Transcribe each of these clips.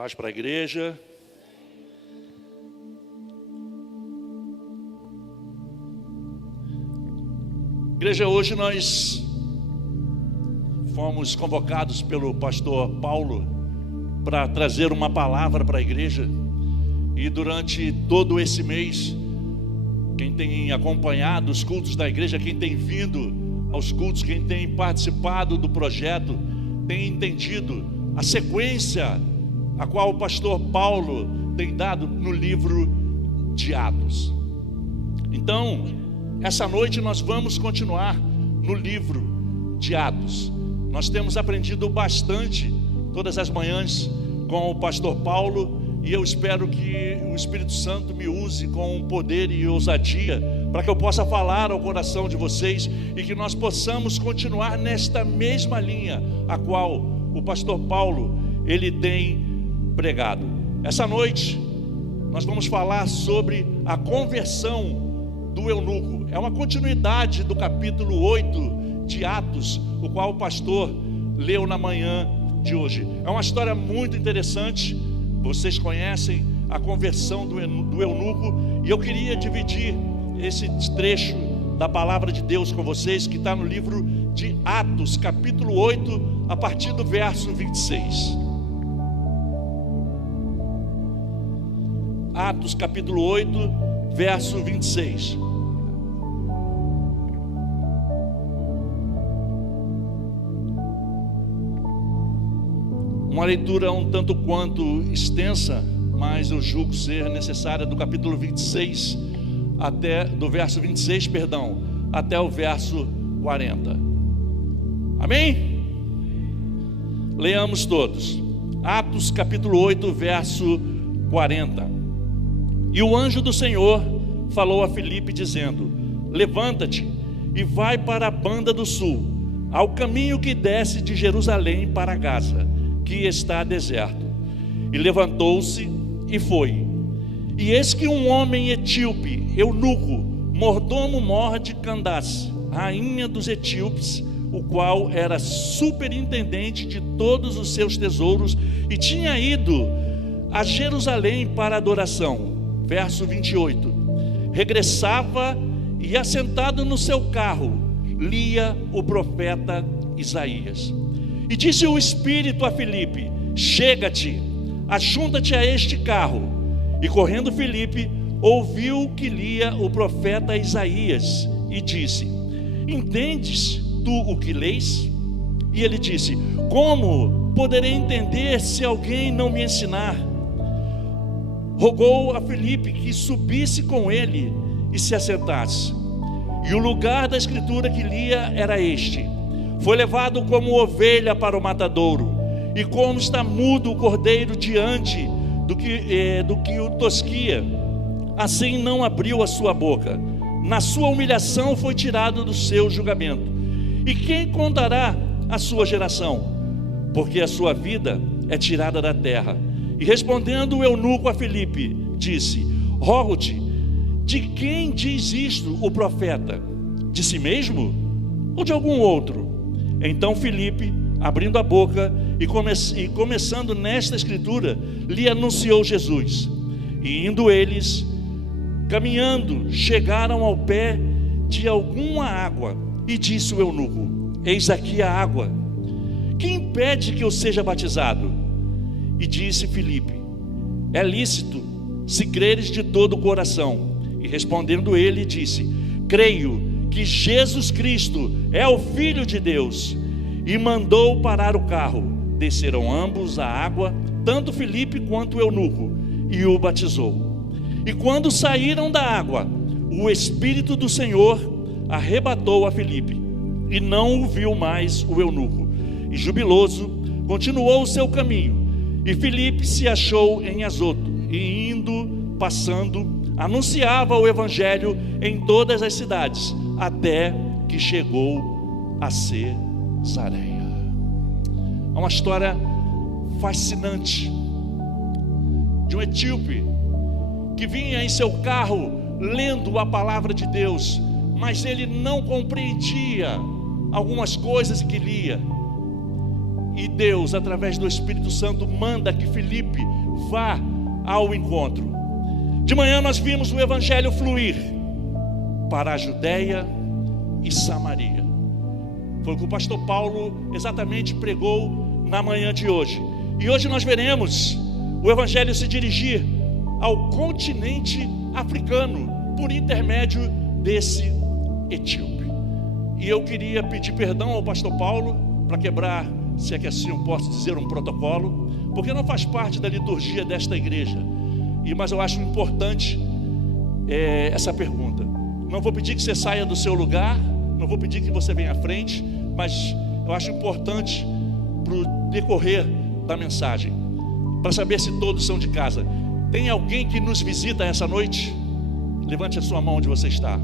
Paz para a igreja. Igreja, hoje nós fomos convocados pelo pastor Paulo para trazer uma palavra para a igreja. E durante todo esse mês, quem tem acompanhado os cultos da igreja, quem tem vindo aos cultos, quem tem participado do projeto, tem entendido a sequência a qual o pastor Paulo tem dado no livro de Atos. Então, essa noite nós vamos continuar no livro de Atos. Nós temos aprendido bastante todas as manhãs com o pastor Paulo, e eu espero que o Espírito Santo me use com poder e ousadia para que eu possa falar ao coração de vocês e que nós possamos continuar nesta mesma linha a qual o pastor Paulo ele tem pregado. Essa noite nós vamos falar sobre a conversão do eunuco. É uma continuidade do capítulo 8 de Atos, o qual o pastor leu na manhã de hoje. É uma história muito interessante. Vocês conhecem a conversão do eunuco, e eu queria dividir esse trecho da palavra de Deus com vocês, que está no livro de Atos, capítulo 8, a partir do verso 26. Atos capítulo 8, verso 26. Uma leitura um tanto quanto extensa, mas eu julgo ser necessária, do capítulo 26, do verso 26, até o verso 40. Amém? Leamos todos. Atos capítulo 8, verso 40. E o anjo do Senhor falou a Filipe dizendo: levanta-te e vai para a banda do sul, ao caminho que desce de Jerusalém para Gaza, que está deserto. E levantou-se e foi. E eis que um homem etíope, eunuco, mordomo-mor de Candace, rainha dos etíopes, o qual era superintendente de todos os seus tesouros, e tinha ido a Jerusalém para adoração. Verso 28. Regressava e, assentado no seu carro, lia o profeta Isaías. E disse o Espírito a Filipe: chega-te, ajunta-te a este carro. E correndo Filipe, ouviu que lia o profeta Isaías, e disse: entendes tu o que lês? E ele disse: como poderei entender se alguém não me ensinar? Rogou a Filipe que subisse com ele e se assentasse. E o lugar da escritura que lia era este: foi levado como ovelha para o matadouro, e como está mudo o cordeiro diante do que o tosquia, assim não abriu a sua boca. Na sua humilhação foi tirado do seu julgamento. E quem contará a sua geração? Porque a sua vida é tirada da terra. E respondendo o eunuco a Filipe, disse: rogo-te, de quem diz isto o profeta? De si mesmo ou de algum outro? Então Filipe, abrindo a boca e começando nesta escritura, lhe anunciou Jesus. E indo eles, caminhando, chegaram ao pé de alguma água, e disse o eunuco: eis aqui a água, quem impede que eu seja batizado? E disse Filipe: é lícito, se creres de todo o coração. E respondendo ele, disse: creio que Jesus Cristo é o Filho de Deus. E mandou parar o carro. Desceram ambos à água, tanto Filipe quanto o eunuco, e o batizou. E quando saíram da água, o Espírito do Senhor arrebatou a Filipe, e não o viu mais o eunuco. E jubiloso, continuou o seu caminho. E Filipe se achou em Azoto, e indo, passando, anunciava o evangelho em todas as cidades, até que chegou a Cesareia. É uma história fascinante de um etíope que vinha em seu carro lendo a palavra de Deus, mas ele não compreendia algumas coisas que lia. E Deus, através do Espírito Santo, manda que Filipe vá ao encontro. De manhã nós vimos o Evangelho fluir para a Judéia e Samaria. Foi o que o pastor Paulo exatamente pregou na manhã de hoje. E hoje nós veremos o Evangelho se dirigir ao continente africano por intermédio desse etíope. E eu queria pedir perdão ao pastor Paulo para quebrar, se é que assim eu posso dizer, um protocolo, porque não faz parte da liturgia desta igreja. Mas eu acho importante essa pergunta. Não vou pedir que você saia do seu lugar, não vou pedir que você venha à frente, mas eu acho importante para o decorrer da mensagem, para saber se todos são de casa. Tem alguém que nos visita essa noite? Levante a sua mão onde você está.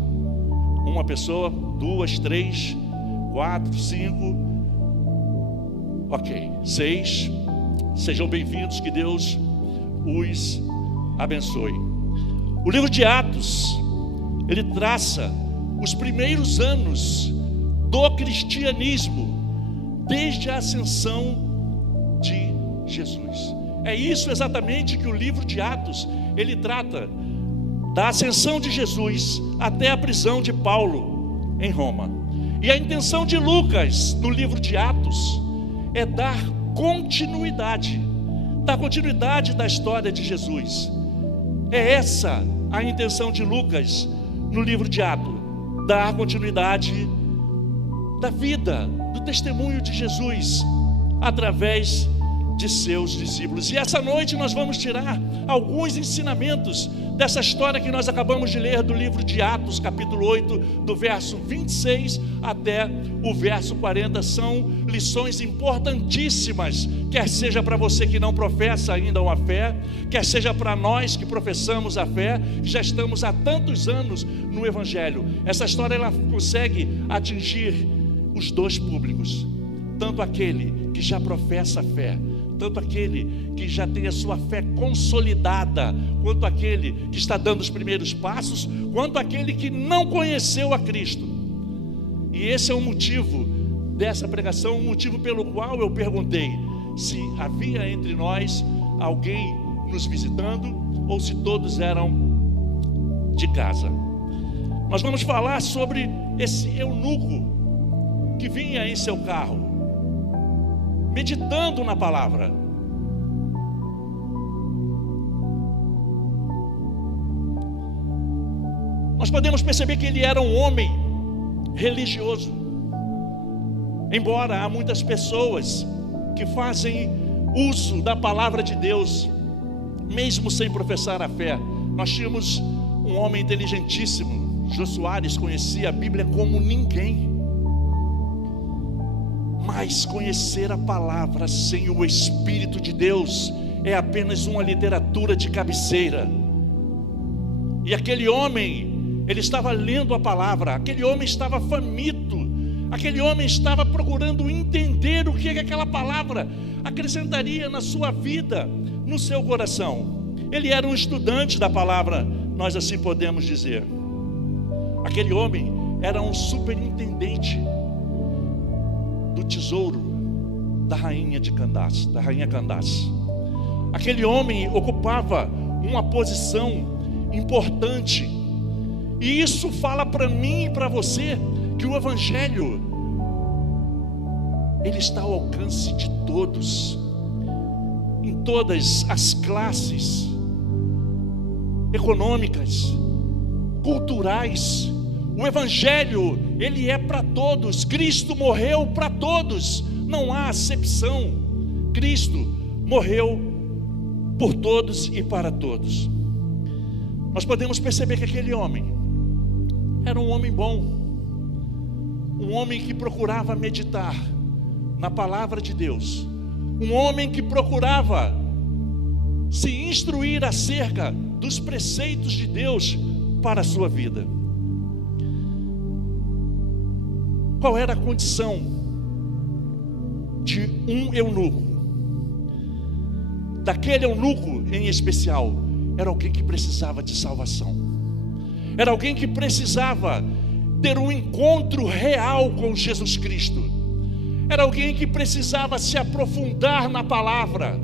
Uma pessoa, 2, 3, 4, 5, ok, 6. Sejam bem-vindos, que Deus os abençoe. O livro de Atos, ele traça os primeiros anos do cristianismo, desde a ascensão de Jesus. É isso exatamente que o livro de Atos, ele trata, da ascensão de Jesus até a prisão de Paulo em Roma. E a intenção de Lucas, no livro de Atos, é dar continuidade da história de Jesus. É essa a intenção de Lucas no livro de Atos, dar continuidade da vida, do testemunho de Jesus através de seus discípulos. E essa noite nós vamos tirar alguns ensinamentos dessa história que nós acabamos de ler do livro de Atos, capítulo 8, do verso 26 até o verso 40. São lições importantíssimas, quer seja para você que não professa ainda uma fé, quer seja para nós que professamos a fé, que já estamos há tantos anos no Evangelho. Essa história ela consegue atingir os dois públicos, tanto aquele que já professa a fé, tanto aquele que já tem a sua fé consolidada, quanto aquele que está dando os primeiros passos, quanto aquele que não conheceu a Cristo. E esse é o motivo dessa pregação, o motivo pelo qual eu perguntei se havia entre nós alguém nos visitando ou se todos eram de casa. Nós vamos falar sobre esse eunuco que vinha em seu carro, meditando na palavra. Nós podemos perceber que ele era um homem religioso. Embora há muitas pessoas que fazem uso da palavra de Deus, mesmo sem professar a fé. Nós tínhamos um homem inteligentíssimo, Jô Soares, conhecia a Bíblia como ninguém. Mas conhecer a palavra sem o Espírito de Deus é apenas uma literatura de cabeceira. E aquele homem, ele estava lendo a palavra, aquele homem estava faminto, aquele homem estava procurando entender o que aquela palavra acrescentaria na sua vida, no seu coração. Ele era um estudante da palavra, nós assim podemos dizer. Aquele homem era um superintendente do tesouro da rainha de Candace, da rainha Candace. Aquele homem ocupava uma posição importante, e isso fala para mim e para você que o Evangelho ele está ao alcance de todos, em todas as classes econômicas, culturais. O Evangelho, ele é para todos. Cristo morreu para todos, não há acepção. Cristo morreu por todos e para todos. Nós podemos perceber que aquele homem era um homem bom, um homem que procurava meditar na palavra de Deus, um homem que procurava se instruir acerca dos preceitos de Deus para a sua vida. Qual era a condição de um eunuco? Daquele eunuco em especial, era alguém que precisava de salvação, era alguém que precisava ter um encontro real com Jesus Cristo, Era alguém que precisava se aprofundar na palavra.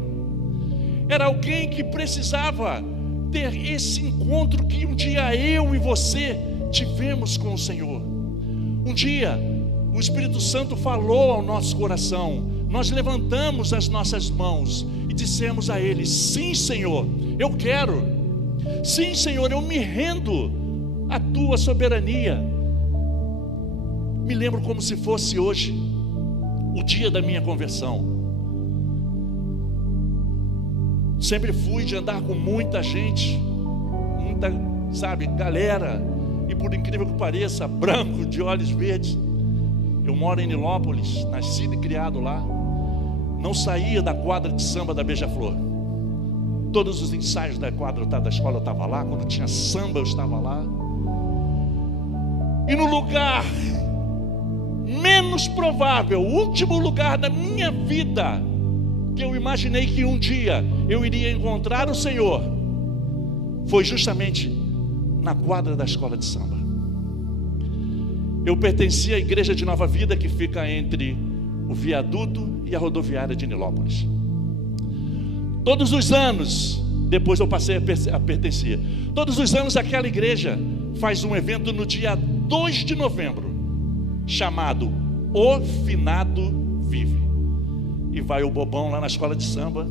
Era alguém que precisava ter esse encontro que um dia eu e você tivemos com o Senhor. Um dia o Espírito Santo falou ao nosso coração. Nós levantamos as nossas mãos e dissemos a Ele: sim, Senhor, eu quero. Sim, Senhor, eu me rendo à Tua soberania. Me lembro como se fosse hoje o dia da minha conversão. Sempre fui de andar com muita gente, muita, galera, e por incrível que pareça, branco, de olhos verdes. Eu moro em Nilópolis, nascido e criado lá. Não saía da quadra de samba da Beija-Flor. Todos os ensaios da quadra da escola eu estava lá. Quando tinha samba eu estava lá. E no lugar menos provável, o último lugar da minha vida, que eu imaginei que um dia eu iria encontrar o Senhor, foi justamente na quadra da escola de samba. Eu pertencia à igreja de Nova Vida, que fica entre o viaduto e a rodoviária de Nilópolis. Todos os anos, depois eu passei a pertencer, todos os anos aquela igreja faz um evento no dia 2 de novembro, chamado O Finado Vive. E vai o bobão lá na escola de samba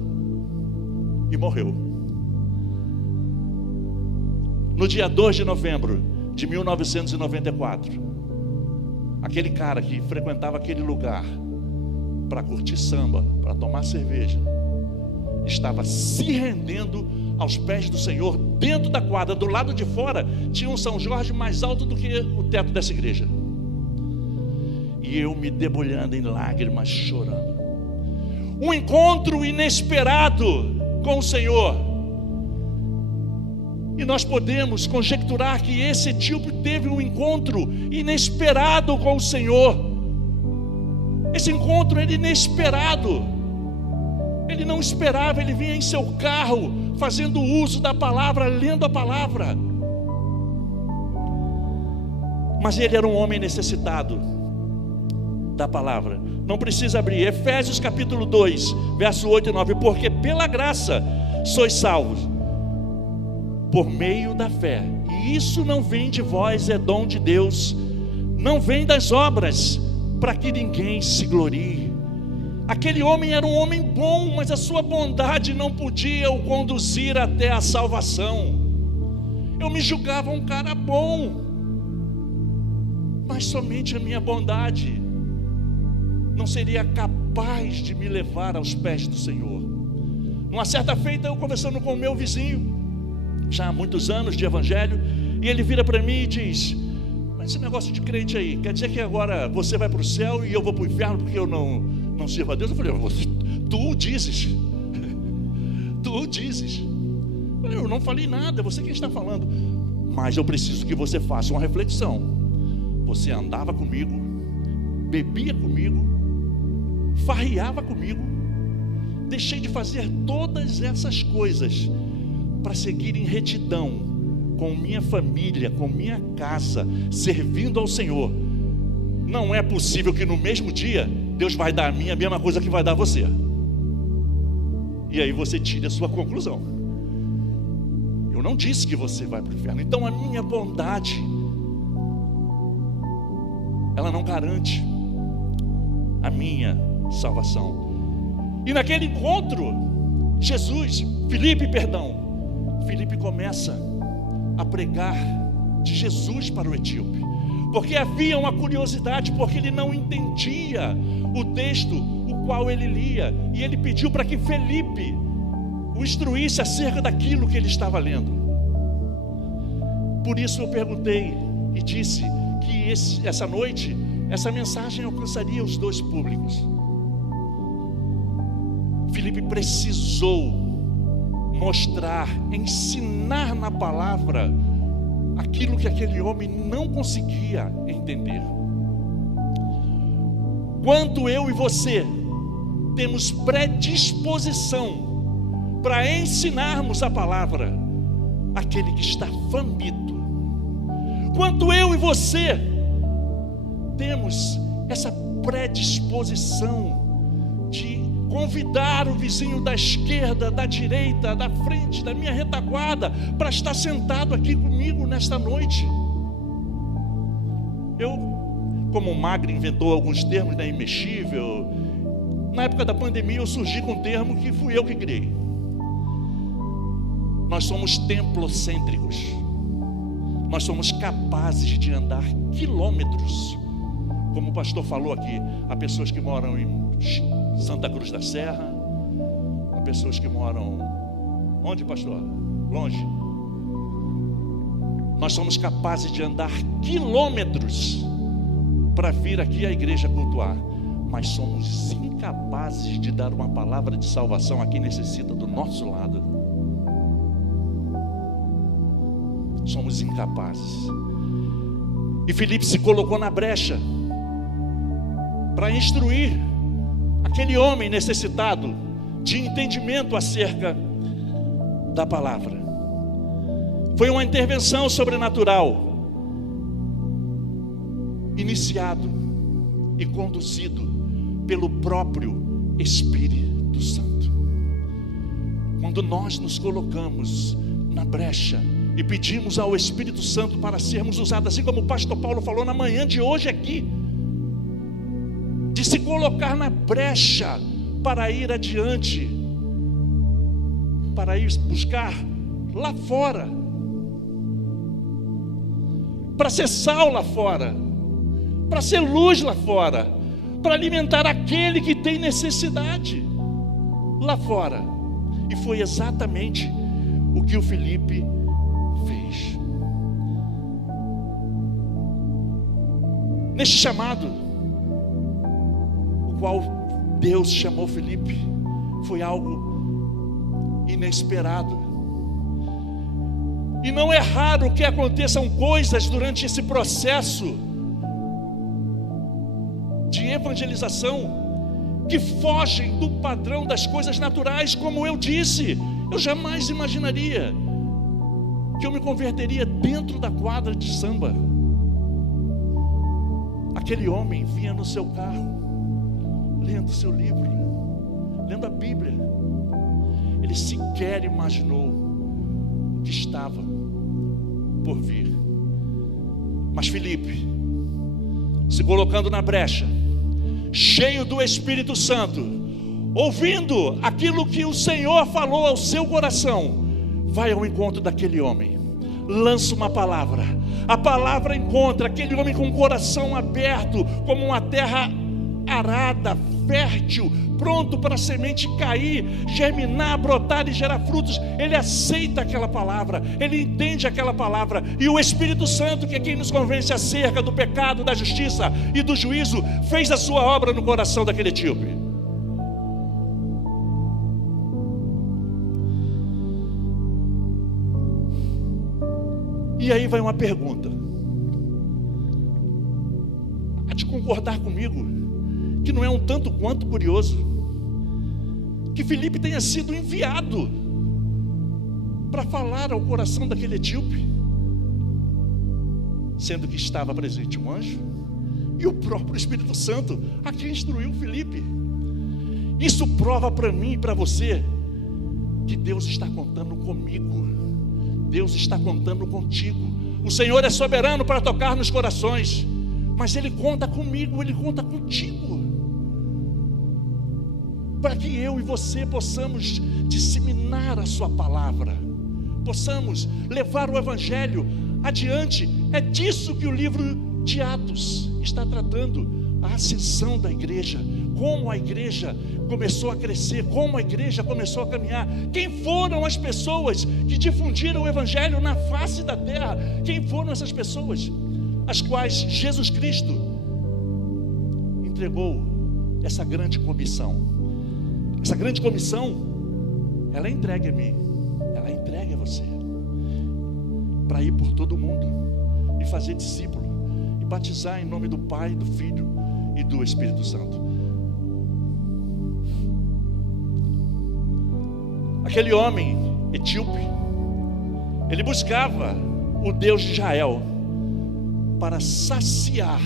e morreu. No dia 2 de novembro de 1994, aquele cara que frequentava aquele lugar para curtir samba, para tomar cerveja, estava se rendendo aos pés do Senhor dentro da quadra. Do lado de fora tinha um São Jorge mais alto do que o teto dessa igreja. E eu me debulhando em lágrimas, chorando. Um encontro inesperado com o Senhor. E nós podemos conjecturar que esse etíope teve um encontro inesperado com o Senhor. Esse encontro era inesperado. Ele não esperava, ele vinha em seu carro, fazendo uso da palavra, lendo a palavra. Mas ele era um homem necessitado da palavra. Não precisa abrir. Efésios capítulo 2, verso 8 e 9. Porque pela graça sois salvos, por meio da fé. E isso não vem de vós, é dom de Deus. Não vem das obras, para que ninguém se glorie. Aquele homem era um homem bom, mas a sua bondade não podia o conduzir até a salvação. Eu me julgava um cara bom, mas somente a minha bondade não seria capaz de me levar aos pés do Senhor. Numa certa feita, eu conversando com o meu vizinho, já há muitos anos de evangelho, e ele vira para mim e diz: mas esse negócio de crente aí, quer dizer que agora você vai para o céu e eu vou para o inferno porque eu não sirvo a Deus? Eu falei: tu dizes. Tu dizes. Eu falei: eu não falei nada, é você quem está falando. Mas eu preciso que você faça uma reflexão. Você andava comigo, bebia comigo, farriava comigo. Deixei de fazer todas essas coisas para seguir em retidão com minha família, com minha casa, servindo ao Senhor. Não é possível que no mesmo dia Deus vai dar a mim a mesma coisa que vai dar a você. E aí você tira a sua conclusão. Eu não disse que você vai para o inferno. Então a minha bondade, ela não garante a minha salvação. E naquele encontro, Filipe começa a pregar de Jesus para o etíope, porque havia uma curiosidade, porque ele não entendia o texto o qual ele lia, e ele pediu para que Filipe o instruísse acerca daquilo que ele estava lendo. Por isso eu perguntei e disse que essa noite, essa mensagem alcançaria os dois públicos. Filipe precisou mostrar, ensinar na palavra aquilo que aquele homem não conseguia entender. Quanto eu e você temos predisposição para ensinarmos a palavra àquele que está faminto? Quanto eu e você temos essa predisposição de convidar o vizinho da esquerda, da direita, da frente, da minha retaguarda, para estar sentado aqui comigo nesta noite. Como o Magre inventou alguns termos, né, imexível, na época da pandemia eu surgi com um termo que fui eu que criei. Nós somos templocêntricos. Nós somos capazes de andar quilômetros. Como o pastor falou aqui, há pessoas que moram em Santa Cruz da Serra, há pessoas que moram... Onde, pastor? Longe. Nós somos capazes de andar quilômetros para vir aqui à igreja cultuar, mas somos incapazes de dar uma palavra de salvação a quem necessita do nosso lado. Somos incapazes. E Filipe se colocou na brecha para instruir aquele homem necessitado de entendimento acerca da palavra. Foi uma intervenção sobrenatural, iniciado e conduzido pelo próprio Espírito Santo. Quando nós nos colocamos na brecha e pedimos ao Espírito Santo para sermos usados, assim como o pastor Paulo falou na manhã de hoje aqui, de se colocar na brecha para ir adiante, para ir buscar lá fora, para ser sal lá fora, para ser luz lá fora, para alimentar aquele que tem necessidade lá fora. E foi exatamente o que o Filipe fez. Neste chamado, o qual Deus chamou Filipe, foi algo inesperado. E não é raro que aconteçam coisas durante esse processo de evangelização que fogem do padrão das coisas naturais. Como eu disse, eu jamais imaginaria que eu me converteria dentro da quadra de samba. Aquele homem vinha no seu carro, lendo o seu livro, lendo a Bíblia. Ele sequer imaginou o que estava por vir. Mas Filipe, se colocando na brecha, cheio do Espírito Santo, ouvindo aquilo que o Senhor falou ao seu coração, vai ao encontro daquele homem, lança uma palavra. A palavra encontra aquele homem com o coração aberto, como uma terra arada, fértil, pronto para a semente cair, germinar, brotar e gerar frutos. Ele aceita aquela palavra, ele entende aquela palavra, e o Espírito Santo, que é quem nos convence acerca do pecado, da justiça e do juízo, fez a sua obra no coração daquele etíope. E aí vai uma pergunta, há de concordar comigo que não é um tanto quanto curioso que Filipe tenha sido enviado para falar ao coração daquele etíope, sendo que estava presente um anjo e o próprio Espírito Santo a quem instruiu Filipe. Isso prova para mim e para você que Deus está contando comigo, Deus está contando contigo. O Senhor é soberano para tocar nos corações, mas Ele conta comigo, Ele conta contigo, para que eu e você possamos disseminar a sua palavra, possamos levar o Evangelho adiante. É disso que o livro de Atos está tratando, a ascensão da igreja, como a igreja começou a crescer, como a igreja começou a caminhar. Quem foram as pessoas que difundiram o Evangelho na face da terra? Quem foram essas pessoas as quais Jesus Cristo entregou essa grande comissão? Essa grande comissão, ela é entregue a mim, ela é entregue a você, para ir por todo mundo e fazer discípulo e batizar em nome do Pai, do Filho e do Espírito Santo. Aquele homem etíope, ele buscava o Deus de Israel para saciar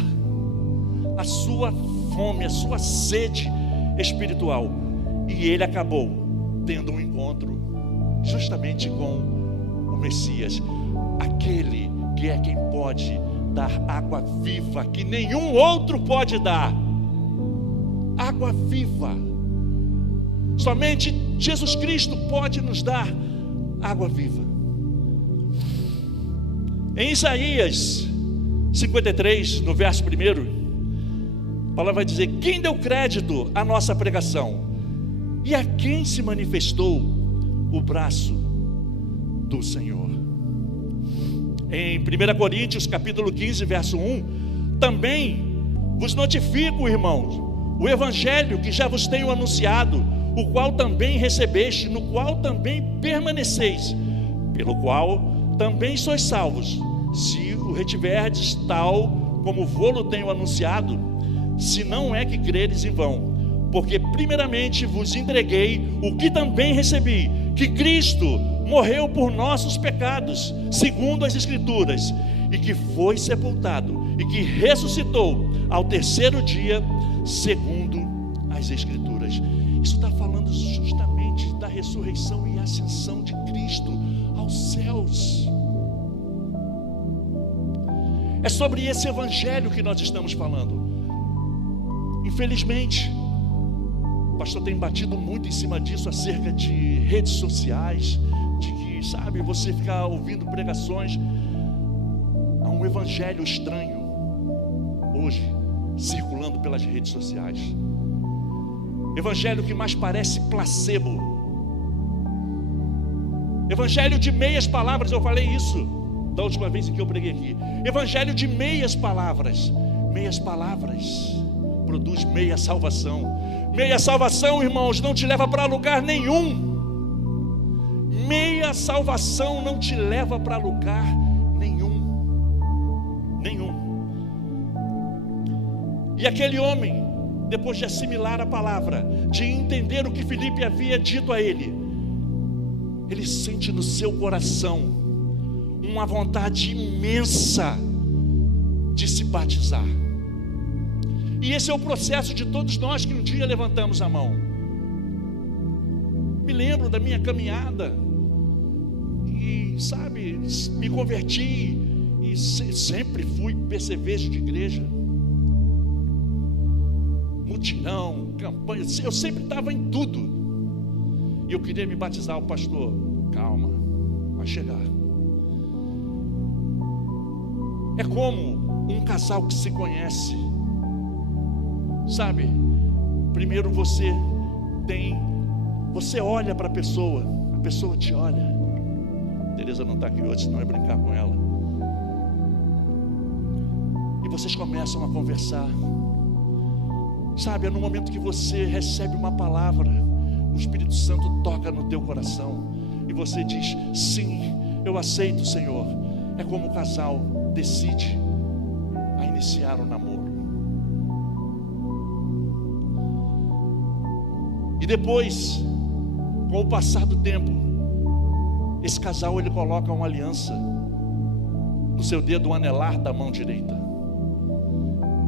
a sua fome, a sua sede espiritual. E ele acabou tendo um encontro justamente com o Messias, aquele que é quem pode dar água viva, que nenhum outro pode dar. Água viva. Somente Jesus Cristo pode nos dar água viva. Em Isaías 53, no verso 1, a palavra vai dizer: quem deu crédito à nossa pregação? E a quem se manifestou o braço do Senhor? Em 1 Coríntios capítulo 15, verso 1, também vos notifico, irmãos, o evangelho que já vos tenho anunciado, o qual também recebeste, no qual também permaneceis, pelo qual também sois salvos, se o retiverdes tal como vô-lo tenho anunciado, se não é que creres em vão. Porque primeiramente vos entreguei o que também recebi, que Cristo morreu por nossos pecados, segundo as Escrituras, e que foi sepultado, e que ressuscitou ao terceiro dia, segundo as Escrituras. Isso está falando justamente da ressurreição e ascensão de Cristo aos céus. É sobre esse evangelho que nós estamos falando. Infelizmente, o pastor tem batido muito em cima disso, acerca de redes sociais, de que, sabe, você ficar ouvindo pregações. Há um evangelho estranho hoje circulando pelas redes sociais. Evangelho que mais parece placebo. Evangelho de meias palavras, eu falei isso da última vez em que eu preguei aqui. Evangelho de meias palavras. Meias palavras produz meia salvação. Meia salvação, irmãos, não te leva para lugar nenhum. Meia salvação não te leva para lugar nenhum. Nenhum. E aquele homem, depois de assimilar a palavra, de entender o que Filipe havia dito a ele, ele sente no seu coração uma vontade imensa de se batizar. E esse é o processo de todos nós que um dia levantamos a mão. Me lembro da minha caminhada e, sabe, me converti e sempre fui percevejo de igreja, mutirão, campanha, eu sempre estava em tudo. E eu queria me batizar. O pastor: calma, vai chegar. É como um casal que se conhece, sabe? Primeiro você olha para a pessoa te olha. Tereza não está aqui hoje, senão é brincar com ela. E vocês começam a conversar. Sabe, é no momento que você recebe uma palavra, o Espírito Santo toca no teu coração e você diz: sim, eu aceito, Senhor. É como o casal decide a iniciar o namoro. E depois, com o passar do tempo, esse casal, ele coloca uma aliança no seu dedo anelar da mão direita,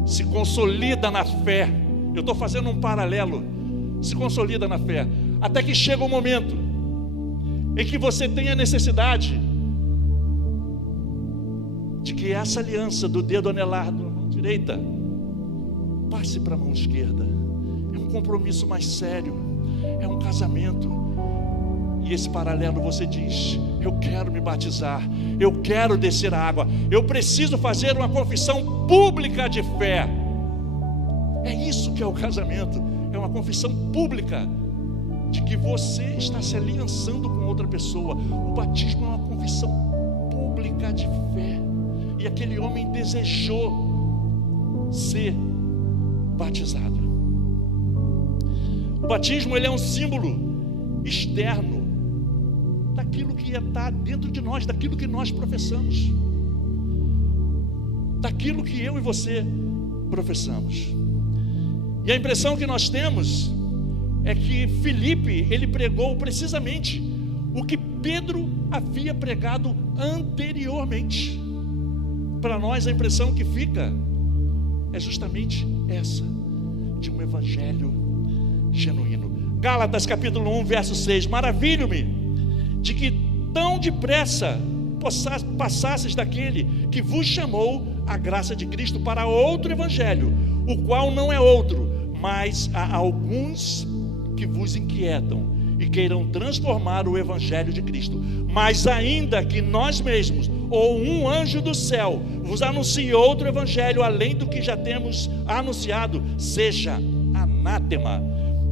se consolida na fé. Eu estou fazendo um paralelo. Se consolida na fé, até que chega o momento em que você tem a necessidade de que essa aliança do dedo anelar da mão direita passe para a mão esquerda. É um compromisso mais sério, é um casamento. E esse paralelo você diz: eu quero me batizar, eu quero descer a água, eu preciso fazer uma confissão pública de fé. É isso que é o casamento, é uma confissão pública de que você está se aliançando com outra pessoa. O batismo é uma confissão pública de fé. E aquele homem desejou ser batizado. O batismo, ele é um símbolo externo daquilo que está dentro de nós, daquilo que nós professamos, daquilo que eu e você professamos. E a impressão que nós temos é que Filipe, ele pregou precisamente o que Pedro havia pregado anteriormente. Para nós a impressão que fica é justamente essa. de um evangelho genuíno. Gálatas capítulo 1, verso 6. Maravilho-me de que tão depressa passasses daquele que vos chamou a graça de Cristo para outro evangelho, o qual não é outro, mas há alguns que vos inquietam e queiram transformar o evangelho de Cristo. Mas ainda que nós mesmos ou um anjo do céu vos anuncie outro evangelho além do que já temos anunciado, seja anátema.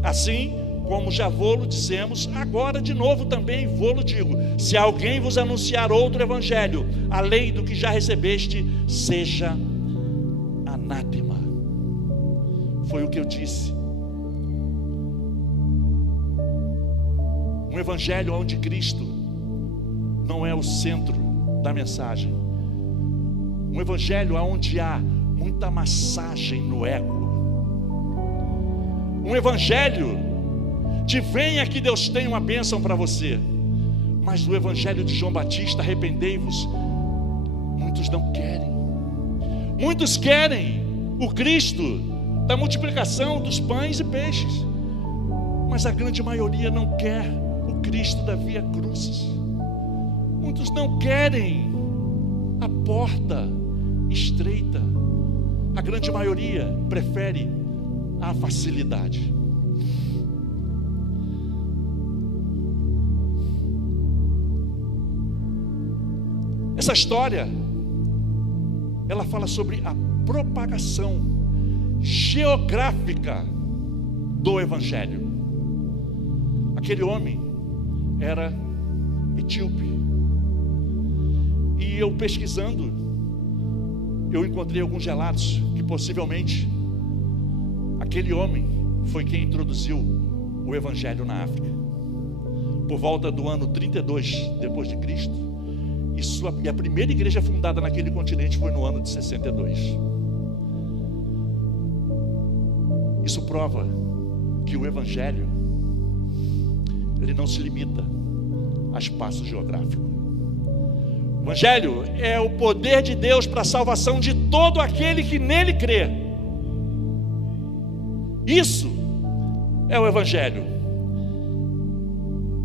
Assim como já vô-lo dissemos, agora de novo também vô-lo digo: se alguém vos anunciar outro evangelho além do que já recebeste, seja anátema. Foi o que eu disse. Um evangelho onde Cristo não é o centro da mensagem. Um evangelho onde há muita massagem no ego. Um evangelho de venha que Deus tem uma bênção para você. Mas o evangelho de João Batista, arrependei-vos, muitos não querem. Muitos querem o Cristo da multiplicação dos pães e peixes, mas a grande maioria não quer o Cristo da Via Crucis. Muitos não querem a porta estreita. A grande maioria prefere a facilidade. Essa história, ela fala sobre a propagação geográfica do evangelho. Aquele homem era etíope. E eu pesquisando, eu encontrei alguns relatos que possivelmente aquele homem foi quem introduziu o evangelho na África. Por volta do ano 32 depois de Cristo. E a primeira igreja fundada naquele continente foi no ano de 62. Isso prova que o evangelho, ele não se limita a espaço geográfico. O evangelho é o poder de Deus para a salvação de todo aquele que nele crê. Isso é o evangelho.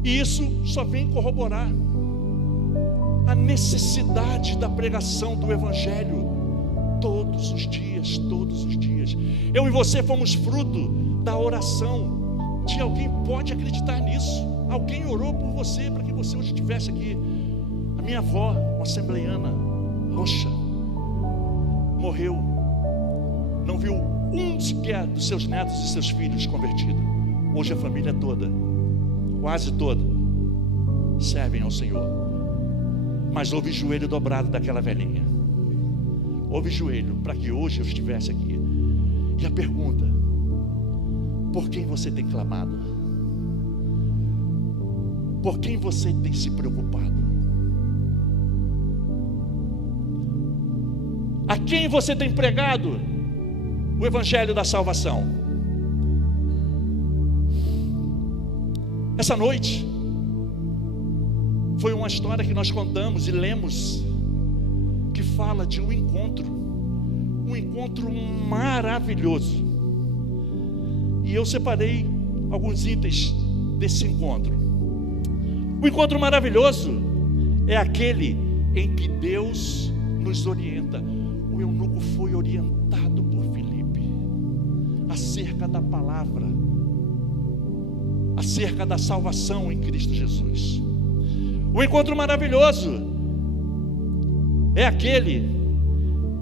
E isso só vem corroborar a necessidade da pregação do evangelho todos os dias, todos os dias. Eu e você fomos fruto da oração de alguém. Pode acreditar nisso? Alguém orou por você para que você hoje estivesse aqui. A minha avó, uma assembleiana roxa, morreu, não viu um sequer dos seus netos e seus filhos convertidos. Hoje a família toda, quase toda, servem ao Senhor. Mas houve joelho dobrado daquela velhinha. Houve joelho para que hoje eu estivesse aqui. E a pergunta: por quem você tem clamado? Por quem você tem se preocupado? A quem você tem pregado o evangelho da salvação? Essa noite foi uma história que nós contamos e lemos, que fala de um encontro maravilhoso. E eu separei alguns itens desse encontro. O encontro maravilhoso é aquele em que Deus nos orienta. O eunuco foi orientado por Filipe acerca da palavra, acerca da salvação em Cristo Jesus. O encontro maravilhoso é aquele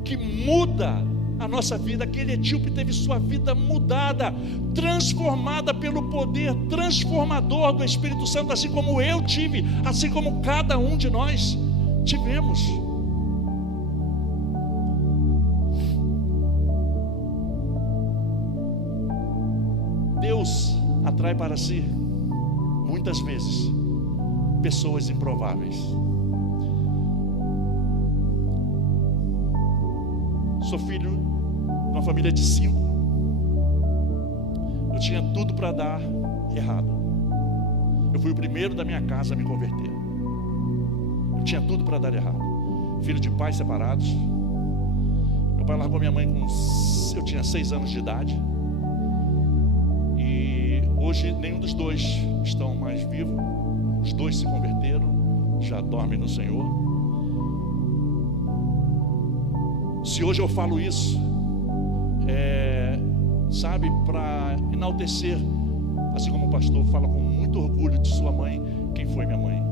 que muda a nossa vida. Aquele etíope teve sua vida mudada, transformada pelo poder transformador do Espírito Santo, assim como eu tive, assim como cada um de nós tivemos. Deus atrai para si, muitas vezes, pessoas improváveis. Sou filho de uma família de 5. Eu tinha tudo para dar errado. Eu fui o primeiro da minha casa a me converter. Eu tinha tudo para dar errado. Filho de pais separados. Meu pai largou minha mãe eu tinha 6 anos de idade. Hoje nenhum dos dois estão mais vivos. Os dois se converteram, já dormem no Senhor. Se hoje eu falo isso, sabe, para enaltecer, assim como o pastor fala com muito orgulho de sua mãe, quem foi minha mãe.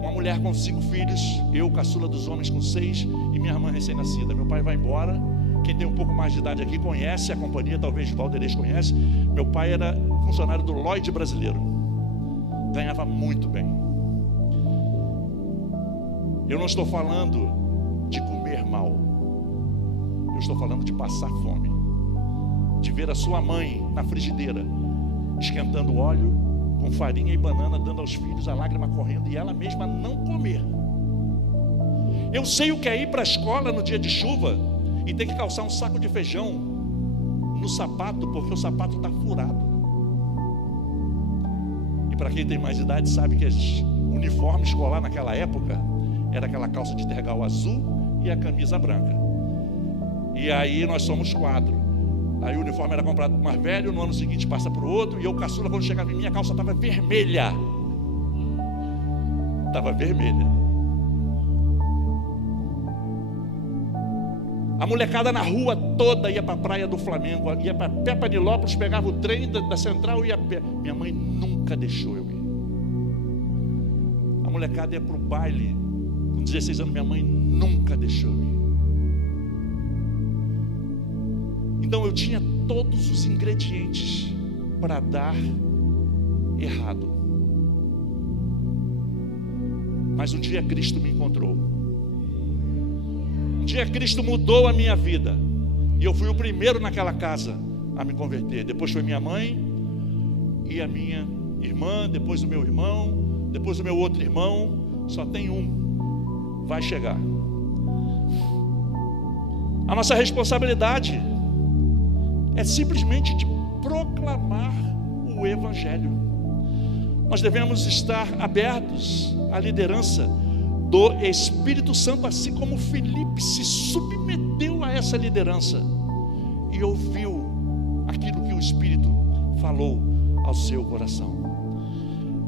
Uma mulher com 5 filhos, eu, caçula dos homens, com 6, e minha irmã recém-nascida. Meu pai vai embora. Quem tem um pouco mais de idade aqui conhece a companhia, talvez Valderez conhece. Meu pai era funcionário do Lloyd brasileiro, ganhava muito bem. Eu não estou falando de comer mal, eu estou falando de passar fome, de ver a sua mãe na frigideira esquentando óleo com farinha e banana, dando aos filhos, a lágrima correndo, e ela mesma não comer. Eu sei o que é ir para a escola no dia de chuva e ter que calçar um saco de feijão no sapato, porque o sapato está furado. E para quem tem mais idade sabe que o uniforme escolar naquela época era aquela calça de tergal azul e a camisa branca. E aí nós somos 4. Aí o uniforme era comprado para o mais velho, no ano seguinte passa para o outro, e eu, caçula, quando chegava em mim, a calça estava vermelha. Estava vermelha. A molecada na rua toda ia para a praia do Flamengo, ia para Pepanilópolis, pegava o trem da central e ia a pé. Minha mãe nunca deixou eu ir. A molecada ia para o baile, com 16 anos, minha mãe nunca deixou eu ir. Então eu tinha todos os ingredientes para dar errado. Mas um dia Cristo me encontrou. Um dia Cristo mudou a minha vida. E eu fui o primeiro naquela casa a me converter. Depois foi minha mãe e a minha irmã, depois o meu irmão, depois o meu outro irmão. Só tem um. Vai chegar. A nossa responsabilidade é simplesmente de proclamar o Evangelho. Nós devemos estar abertos à liderança do Espírito Santo, assim como Filipe se submeteu a essa liderança e ouviu aquilo que o Espírito falou ao seu coração.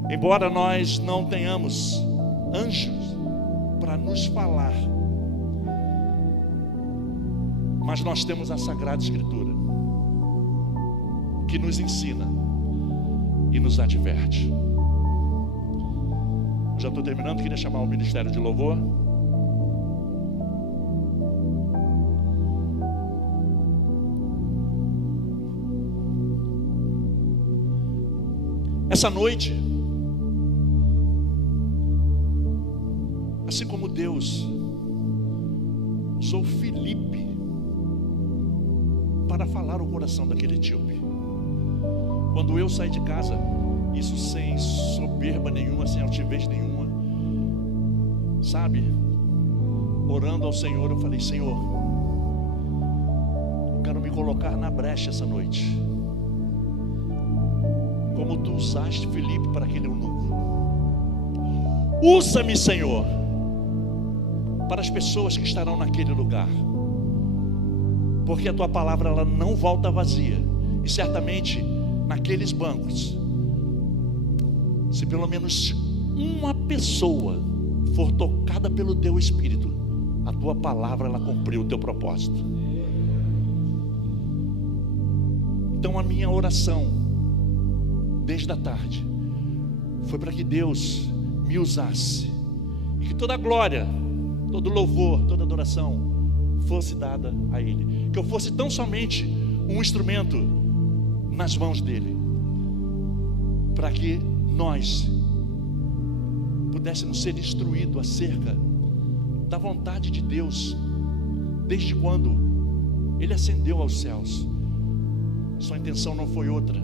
Embora nós não tenhamos anjos para nos falar, mas nós temos a Sagrada Escritura, que nos ensina e nos adverte. Eu já estou terminando, queria chamar o Ministério de Louvor. Essa noite, assim como Deus usou Filipe para falar o coração daquele etíope. Quando eu saí de casa, isso sem soberba nenhuma, sem altivez nenhuma, sabe, orando ao Senhor, eu falei: Senhor, eu quero me colocar na brecha essa noite, como tu usaste Filipe para aquele eunuco. Usa-me, Senhor, para as pessoas que estarão naquele lugar, porque a tua palavra ela não volta vazia, e certamente naqueles bancos, se pelo menos uma pessoa for tocada pelo teu Espírito, a tua palavra ela cumpriu o teu propósito. Então a minha oração desde a tarde foi para que Deus me usasse e que toda a glória, todo louvor, toda adoração fosse dada a Ele, que eu fosse tão somente um instrumento nas mãos dele, para que nós pudéssemos ser instruídos acerca da vontade de Deus, desde quando Ele ascendeu aos céus. Sua intenção não foi outra,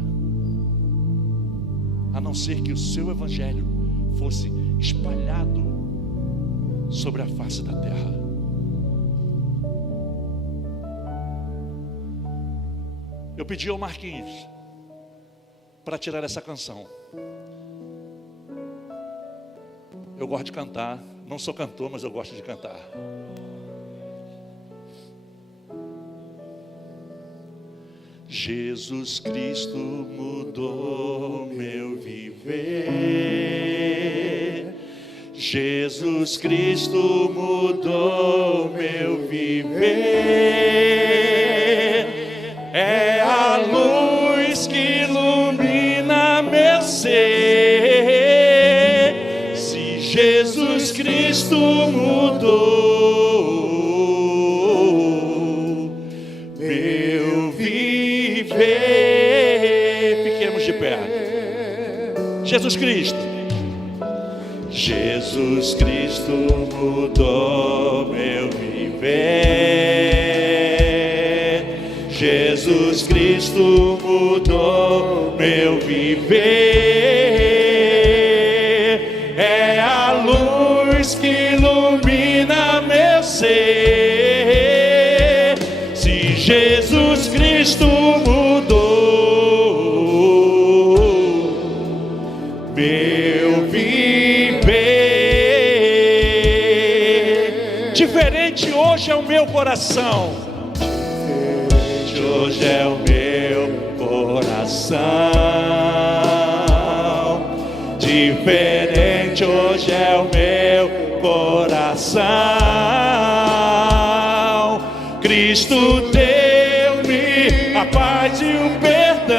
a não ser que o seu Evangelho fosse espalhado sobre a face da terra. Eu pedi ao Marquinhos para tirar essa canção. Eu gosto de cantar, não sou cantor, mas eu gosto de cantar. Jesus Cristo mudou meu viver. Jesus Cristo mudou meu viver. É a luz que ilumina meu ser. Se Jesus Cristo mudou meu viver. Fiquemos de pé. Jesus Cristo. Jesus Cristo mudou meu viver. Jesus Cristo mudou meu viver. É a luz que ilumina meu ser. Se Jesus Cristo mudou meu viver. Diferente hoje é o meu coração. Diferente hoje é o meu coração. Diferente hoje é o meu coração. Cristo deu-me a paz e o perdão.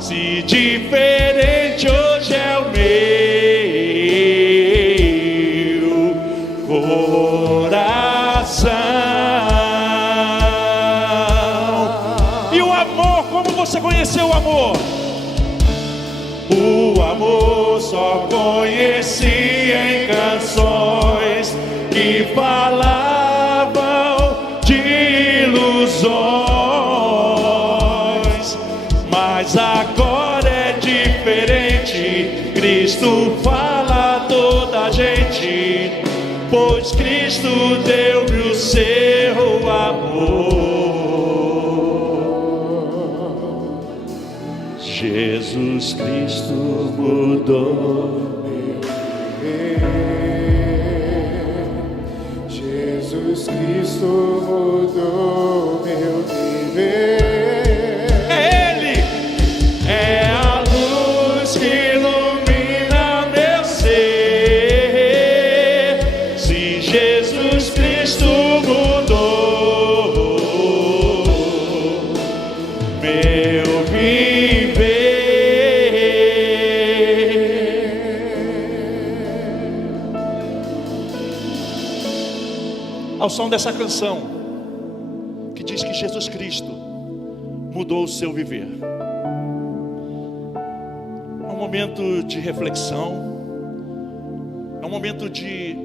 Se diferente hoje é o meu coração. E o amor, como você conheceu o amor? O amor só conheci em canções que falavam de ilusões, mas agora é diferente. Cristo fala a toda a gente, pois Cristo deu-me o seu amor. Jesus Cristo mudou meu viver. Jesus Cristo mudou meu viver. É Ele, é a luz que ilumina meu ser. Se Jesus Cristo mudou meu viver. Ao som dessa canção que diz que Jesus Cristo mudou o seu viver, é um momento de reflexão, é um momento de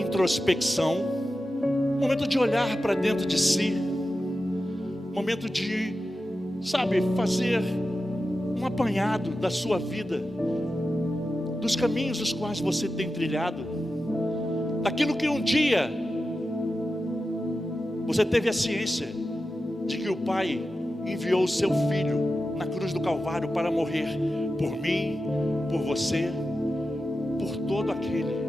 introspecção, um momento de olhar para dentro de si, um momento de, fazer um apanhado da sua vida, dos caminhos os quais você tem trilhado, daquilo que um dia você teve a ciência de que o Pai enviou o seu Filho na cruz do Calvário para morrer por mim, por você, por todo aquele.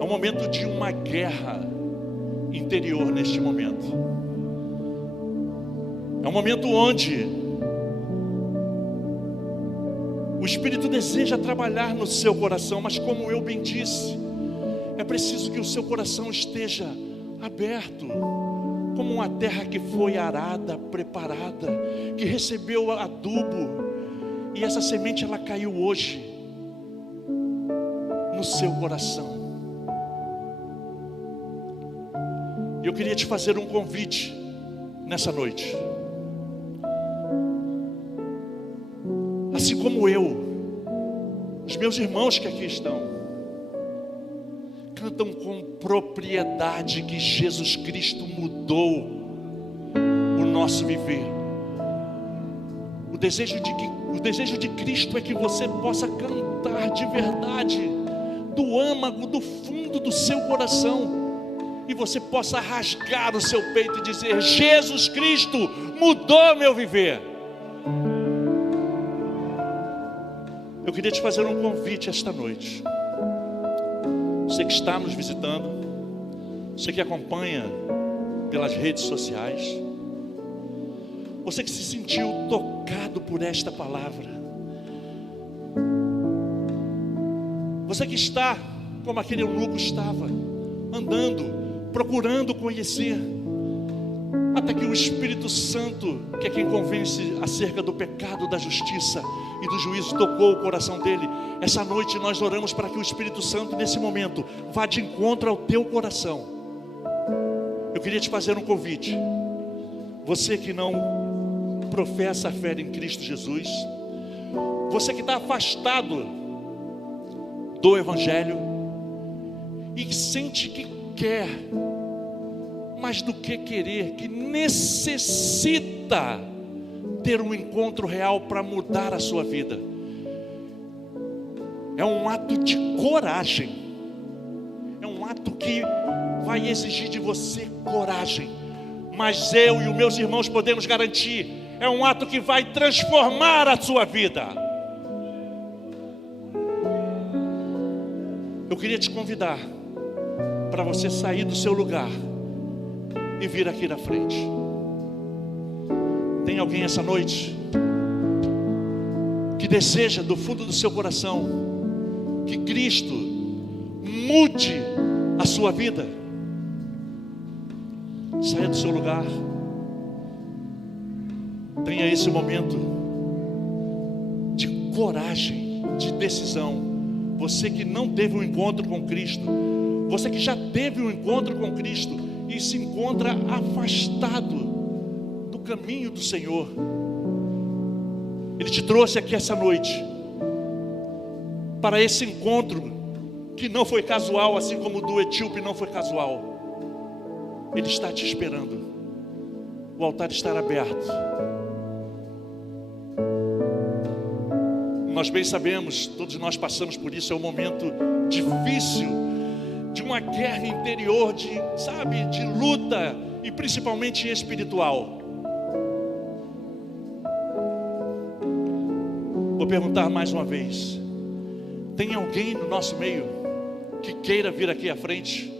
É um momento de uma guerra interior neste momento. É um momento onde o Espírito deseja trabalhar no seu coração, mas como eu bem disse, é preciso que o seu coração esteja aberto, como uma terra que foi arada, preparada, que recebeu adubo, e essa semente ela caiu hoje no seu coração. E eu queria te fazer um convite nessa noite. Assim como eu, os meus irmãos que aqui estão, cantam com propriedade que Jesus Cristo mudou o nosso viver. O desejo de Cristo é que você possa cantar de verdade, do âmago, do fundo do seu coração, e você possa rasgar o seu peito e dizer: Jesus Cristo mudou meu viver. Eu queria te fazer um convite esta noite. você que está nos visitando, você que acompanha pelas redes sociais, você que se sentiu tocado por esta palavra, você que está como aquele eunuco estava, andando, procurando conhecer, até que o Espírito Santo, que é quem convence acerca do pecado, da justiça e do juízo, tocou o coração dele. Essa noite nós oramos para que o Espírito Santo, nesse momento, vá de encontro ao teu coração. Eu queria te fazer um convite. Você que não professa a fé em Cristo Jesus, você que está afastado do Evangelho e que sente que quer, mais do que querer, que necessita ter um encontro real para mudar a sua vida. É um ato de coragem, é um ato que vai exigir de você coragem, mas eu e os meus irmãos podemos garantir, é um ato que vai transformar a sua vida. Eu queria te convidar para você sair do seu lugar e vir aqui na frente. Tem alguém essa noite que deseja do fundo do seu coração que Cristo mude a sua vida? Saia do seu lugar. Tenha esse momento de coragem, de decisão. Você que não teve um encontro com Cristo, você que já teve um encontro com Cristo e se encontra afastado do caminho do Senhor, Ele te trouxe aqui essa noite para esse encontro que não foi casual, assim como o do etíope não foi casual. Ele está te esperando. O altar está aberto. Nós bem sabemos, todos nós passamos por isso, é um momento difícil, de uma guerra interior, de luta, e principalmente espiritual. Vou perguntar mais uma vez: tem alguém no nosso meio que queira vir aqui à frente?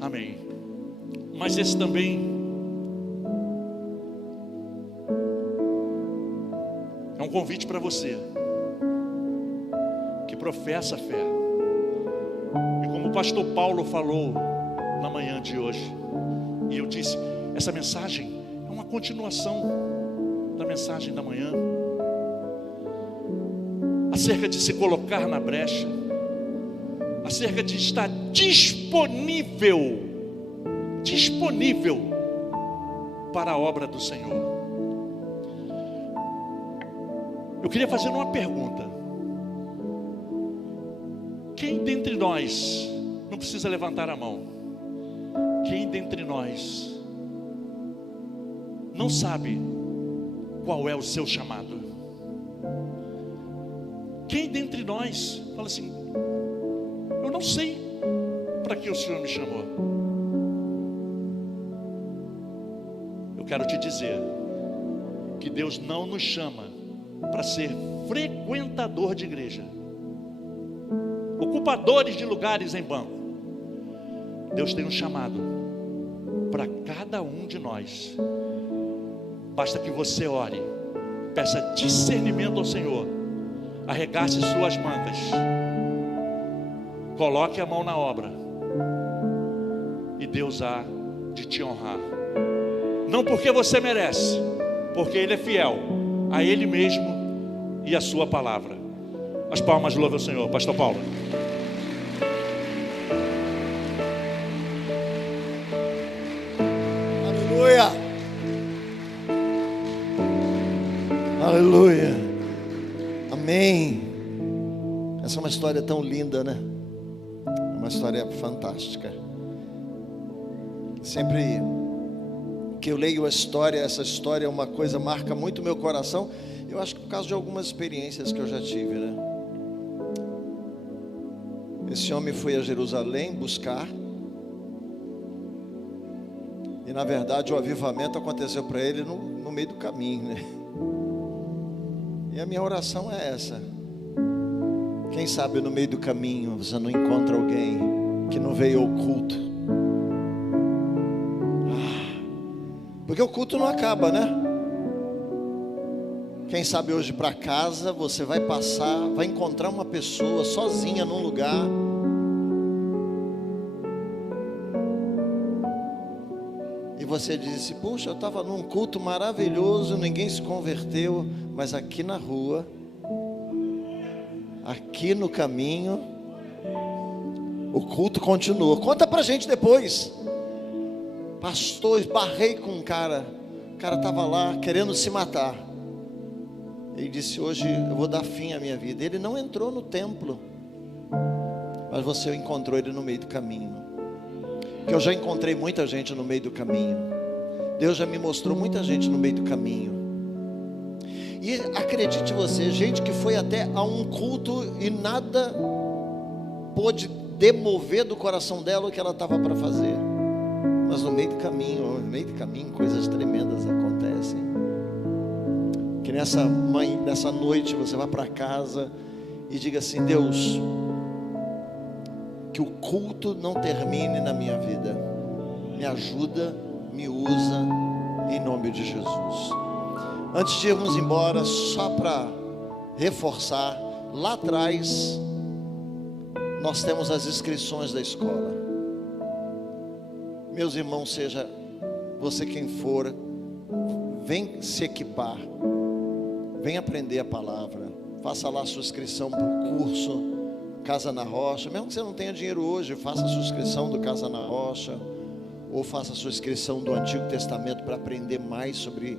Amém. Mas esse também é um convite para você que professa a fé. E como o pastor Paulo falou na manhã de hoje, e eu disse, essa mensagem é uma continuação da mensagem da manhã, acerca de se colocar na brecha, acerca de estar disponível para a obra do Senhor. Eu queria fazer uma pergunta. Quem dentre nós, não precisa levantar a mão, quem dentre nós não sabe qual é o seu chamado? Quem dentre nós fala assim, eu não sei para que o Senhor me chamou? Eu quero te dizer que Deus não nos chama para ser frequentador de igreja, ocupadores de lugares em banco. Deus tem um chamado para cada um de nós. Basta que você ore, peça discernimento ao Senhor, arregace suas mangas, coloque a mão na obra, e Deus há de te honrar. Não porque você merece, porque Ele é fiel a Ele mesmo e a sua palavra. As palmas louvam ao Senhor. Pastor Paulo. Aleluia. Aleluia. Amém. Essa é uma história tão linda, né? É uma história fantástica. Sempre que eu leio a história, essa história, uma coisa marca muito meu coração. Eu acho que por causa de algumas experiências que eu já tive, né? Esse homem foi a Jerusalém buscar, e na verdade o avivamento aconteceu para ele no meio do caminho, né? E a minha oração é essa. Quem sabe no meio do caminho você não encontra alguém que não veio ao culto. Porque o culto não acaba, né? Quem sabe hoje para casa você vai passar, vai encontrar uma pessoa sozinha num lugar. E você disse: puxa, eu estava num culto maravilhoso, ninguém se converteu, mas aqui na rua, aqui no caminho, o culto continua. Conta pra gente depois. Pastor, esbarrei com um cara, o cara estava lá querendo se matar. Ele disse: hoje eu vou dar fim à minha vida. Ele não entrou no templo, mas você encontrou ele no meio do caminho. Que eu já encontrei muita gente no meio do caminho. Deus já me mostrou muita gente no meio do caminho. E acredite você, gente que foi até a um culto e nada pôde demover do coração dela o que ela estava para fazer. Mas no meio do caminho, coisas tremendas acontecem. Que nessa noite você vá para casa e diga assim: Deus, que o culto não termine na minha vida. Me ajuda, me usa, em nome de Jesus. Antes de irmos embora, só para reforçar, lá atrás nós temos as inscrições da escola. Meus irmãos, seja você quem for, vem se equipar, vem aprender a palavra, faça lá a sua inscrição para o curso Casa na Rocha. Mesmo que você não tenha dinheiro hoje, faça a sua inscrição do Casa na Rocha, ou faça a sua inscrição do Antigo Testamento para aprender mais sobre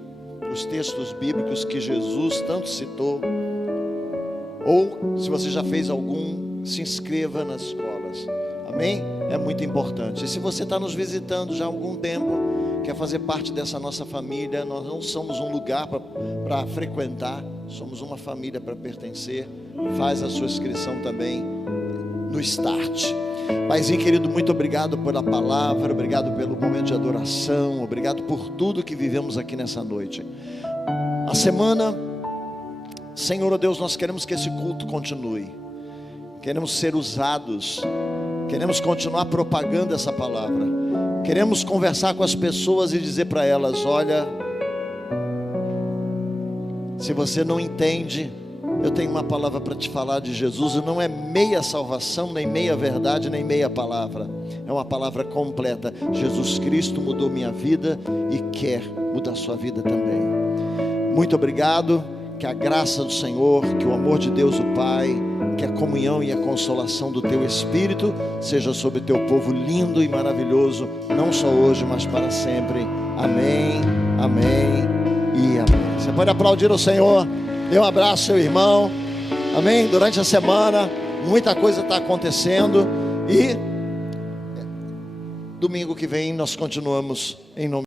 os textos bíblicos que Jesus tanto citou. Ou, se você já fez algum, se inscreva nas escolas. Amém? É muito importante. E se você está nos visitando já há algum tempo, quer fazer parte dessa nossa família, nós não somos um lugar para frequentar, somos uma família para pertencer. Faz a sua inscrição também no Start. Paizinho querido, muito obrigado pela palavra, obrigado pelo momento de adoração, obrigado por tudo que vivemos aqui nessa noite. A semana, Senhor Deus, nós queremos que esse culto continue, queremos ser usados, queremos continuar propagando essa palavra, queremos conversar com as pessoas e dizer para elas: olha, se você não entende, eu tenho uma palavra para te falar de Jesus. E não é meia salvação, nem meia verdade, nem meia palavra, é uma palavra completa. Jesus Cristo mudou minha vida e quer mudar sua vida também. Muito obrigado. Que a graça do Senhor, que o amor de Deus o Pai, que a comunhão e a consolação do teu Espírito seja sobre o teu povo lindo e maravilhoso, não só hoje, mas para sempre. Amém, amém e amém. Você pode aplaudir o Senhor. Dê um abraço, seu irmão. Amém? Durante a semana, muita coisa está acontecendo. E domingo que vem nós continuamos em nome